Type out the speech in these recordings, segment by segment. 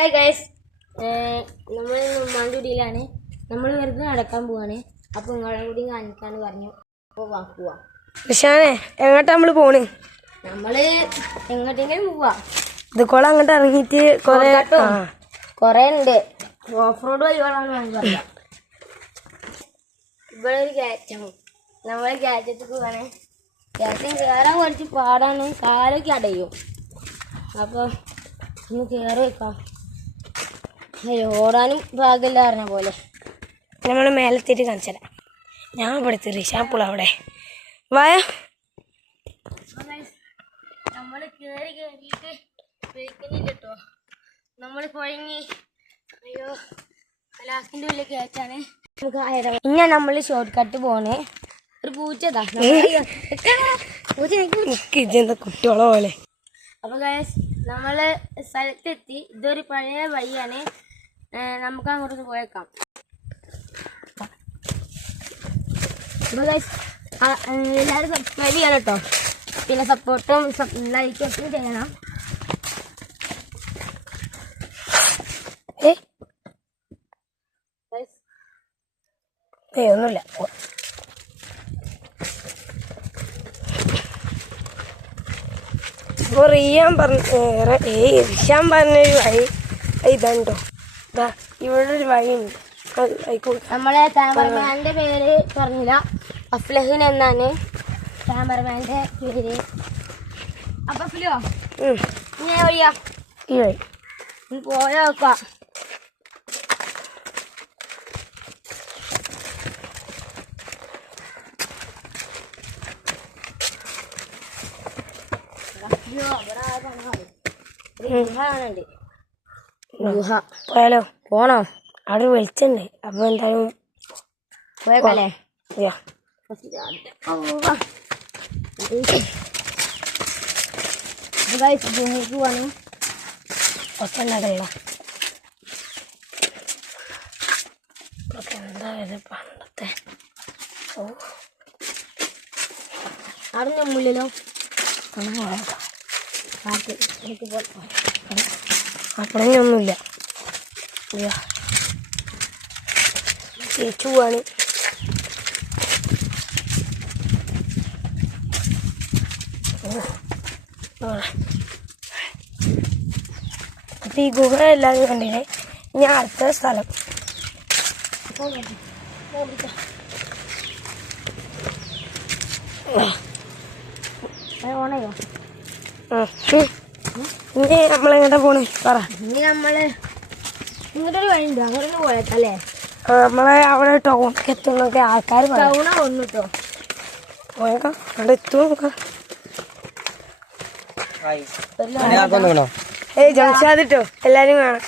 Hello guys, നമ്മൾ ഉമ്മാൻ്റെ നമ്മൾ വെറുതെ നടക്കാൻ പോവാണ്. അപ്പോൾ നിങ്ങളെ കൂടി കാണിക്കാന്ന് പറഞ്ഞു. അപ്പോൾ പോവാം. ഋഷാനെ, എങ്ങോട്ടാ നമ്മള് പോണ്? നമ്മള് എങ്ങോട്ടെങ്കിലും പോവാ. ഇത് കുളം അങ്ങോട്ട് ഇറങ്ങിയിട്ട് കൊറേ ഉണ്ട്. ഓഫ് റോഡ് വഴികളാണ് പറയാം. ഇവിടെ ഒരു കയറ്റം, നമ്മള് കയറ്റത്തിൽ പോവാണ്. കയറ്റം കയറാൻ കുറച്ച് പാടാണ്, കാലൊക്കെ അടയും. അപ്പോൾ ഒന്ന് കയറി വെക്കാം. ഓടാനും ഭാഗമില്ല പറഞ്ഞ പോലെ. നമ്മൾ മേലെത്തിയിട്ട് കാണിച്ചരാം. ഞാൻ ഇവിടുത്തെ ഋഷാപ്പുള്ള അവിടെ വായ. നമ്മൾ കയറിയിട്ട് വിളിക്കുന്നില്ല കേട്ടോ. നമ്മൾ കുഴങ്ങി. അയ്യോ, ലാസ്റ്റിൻ്റെ ഉള്ളിൽ കയറ്റാണ്. ഇനി നമ്മൾ ഷോർട്ട് കട്ട് പോണേ. ഒരു പൂച്ചതാ കുട്ടികളെ പോലെ. അപ്പോൾ ഗൈസ്, നമ്മള് സ്ഥലത്തെത്തി. ഇതൊരു പഴയ വഴിയാണ്. നമുക്ക് അങ്ങോട്ട് പോയേക്കാം. അപ്പോൾ ഗൈസ്, എല്ലാവരും സബ്സ്ക്രൈബ് ചെയ്യണം കേട്ടോ. പിന്നെ സപ്പോർട്ടും ലൈക്കും ഒക്കെ ചെയ്യണം. ഒന്നുമില്ല. അപ്പോൾ ഋഷാൻ പറഞ്ഞൊരു വഴി ഇതാണ്ടോ. ഇതാ ഇവിടെ ഒരു വഴിയുണ്ട്. നമ്മളെ ക്യാമറമാൻ്റെ പേര് പറഞ്ഞില്ല, അഫ്ലഹിൻ എന്നാണ് ക്യാമറമാൻ്റെ പേര്. അപ്പൊ അഫ്ലോ, ഇങ്ങനെ വഴിയാ ഈ വഴി പോയോ നോക്കാം. പോയാലോ? പോണോ? അവിടെ വെളിച്ചുണ്ട്. അപ്പൊ എന്തായാലും പോയേക്കല്ലേ? ഭൂമിക്ക് പോവാണ്. ഒക്കെ നടല്ല. ഒക്കെ എന്തായത് പണ്ടത്തെ. അവിടെ നമ്മളിലോ അപ്പഴൊന്നുമില്ല. തിരിച്ചു പോവാണ്. അപ്പൊ ഈ ഗുഹ എല്ലാവരും കണ്ടില്ലേ? ഞാൻ അടുത്ത സ്ഥലം ഓണയോ? ഇനി നമ്മളെങ്ങോട്ടാ പോണേ പറ. ഇനി നമ്മള് ഇങ്ങോട്ടൊരു വഴിയുണ്ട്, അങ്ങോട്ടൊന്ന് പോയേക്കല്ലേ? നമ്മളെ അവിടെ ടൗണൊക്കെ എത്തുന്നൊക്കെ ആൾക്കാർ ടൗണാ ഒന്ന് കേട്ടോ. പോയേക്കാം, അവിടെ എത്തുമോ നോക്കാം. ജംഷാദിട്ടോ എല്ലാരും കാണാം.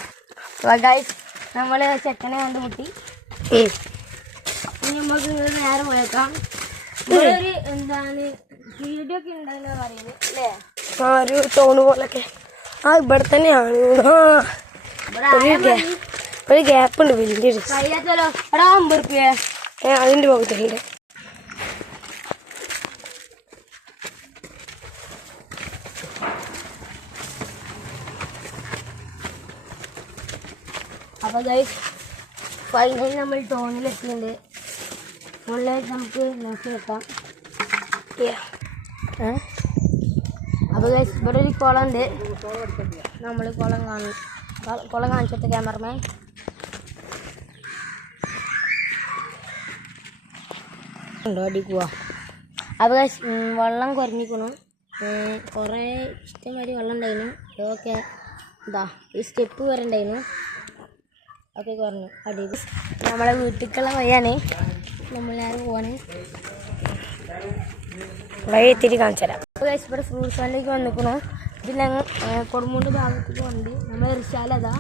നമ്മള് ചെക്കനെ കണ്ടുമുട്ടി. ഇനി നമുക്ക് ഇങ്ങനെ നേരെ പോയേക്കാം. ഒരു എന്താണ് വീഡിയോ ഒക്കെ ഉണ്ടെന്ന് പറയുന്നത് അല്ലേ? ഒരു ടൗണ് പോലൊക്കെ. ഇവിടെ തന്നെയാണ്. ഒരു ഗ്യാപ്പ് ഉണ്ട് വലിയൊരു. കഴിയാത്തല്ലോ. എടാ 50 റുപ്യ അതിന്റെ പോകത്തില്ല. അപ്പൊ ഗൈസ്, ഫൈനലി നമ്മൾ ടൗണിലെത്തിയിട്ടുണ്ട്. മുകളിലേക്ക് നമുക്ക് നോക്കി വെക്കാം. അപ്പൊ ഗൈസ്, ഇവിടെ ഒരു കുളം ഉണ്ട്. നമ്മൾ കുളം കാണിച്ചിട്ട് ക്യാമറമാൻ ഉണ്ടോ അടിക്കുക. അപ്പോൾ ഗൈസ്, വെള്ളം കുറഞ്ഞിരിക്കണു. കുറേ ഇഷ്ടംമാതിരി വെള്ളം ഉണ്ടായിരുന്നു. ഇതൊക്കെ ഇതാ ഈ സ്റ്റെപ്പ് വരെ ഉണ്ടായിരുന്നു. ഒക്കെ കുറഞ്ഞു. അടി നമ്മളെ വീട്ടിലേക്കുള്ള വഴിയാണ്. നമ്മളെല്ലാവരും പോവാണ്. വഴി എത്തിയിട്ട് കാണിച്ചു തരാം. ഇവിടെ ഫ്രൂട്ട് സ്റ്റാൻഡിലേക്ക് വന്നിരിക്കണു. ഇതിൽ കൊടുമുണ്ട് ഭാഗത്തേക്ക് വന്നിട്ട് നമ്മൾ റിക്ഷാലതാ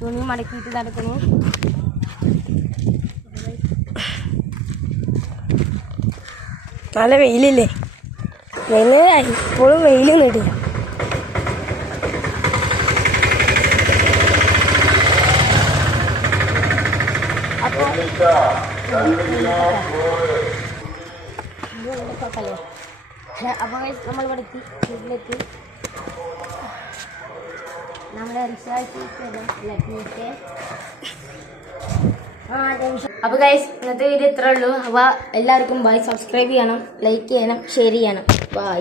തുണി മടക്കിയിട്ട് നടക്കണു. നല്ല വെയിലില്ലേ? ഇപ്പോഴും വെയിലും കിട്ടില്ല. അപ്പോൾ അപ്പോൾ നമ്മളിവിടെ എത്തി, വീട്ടിലെത്തി. നമ്മുടെ അപ്പോൾ ഗൈസ് ഇന്നത്തെ വീഡിയോ ഇത്രേ ഉള്ളൂ. അപ്പോൾ എല്ലാവർക്കും ബൈ. സബ്സ്ക്രൈബ് ചെയ്യണം, ലൈക്ക് ചെയ്യണം, ഷെയർ ചെയ്യണം. ബൈ.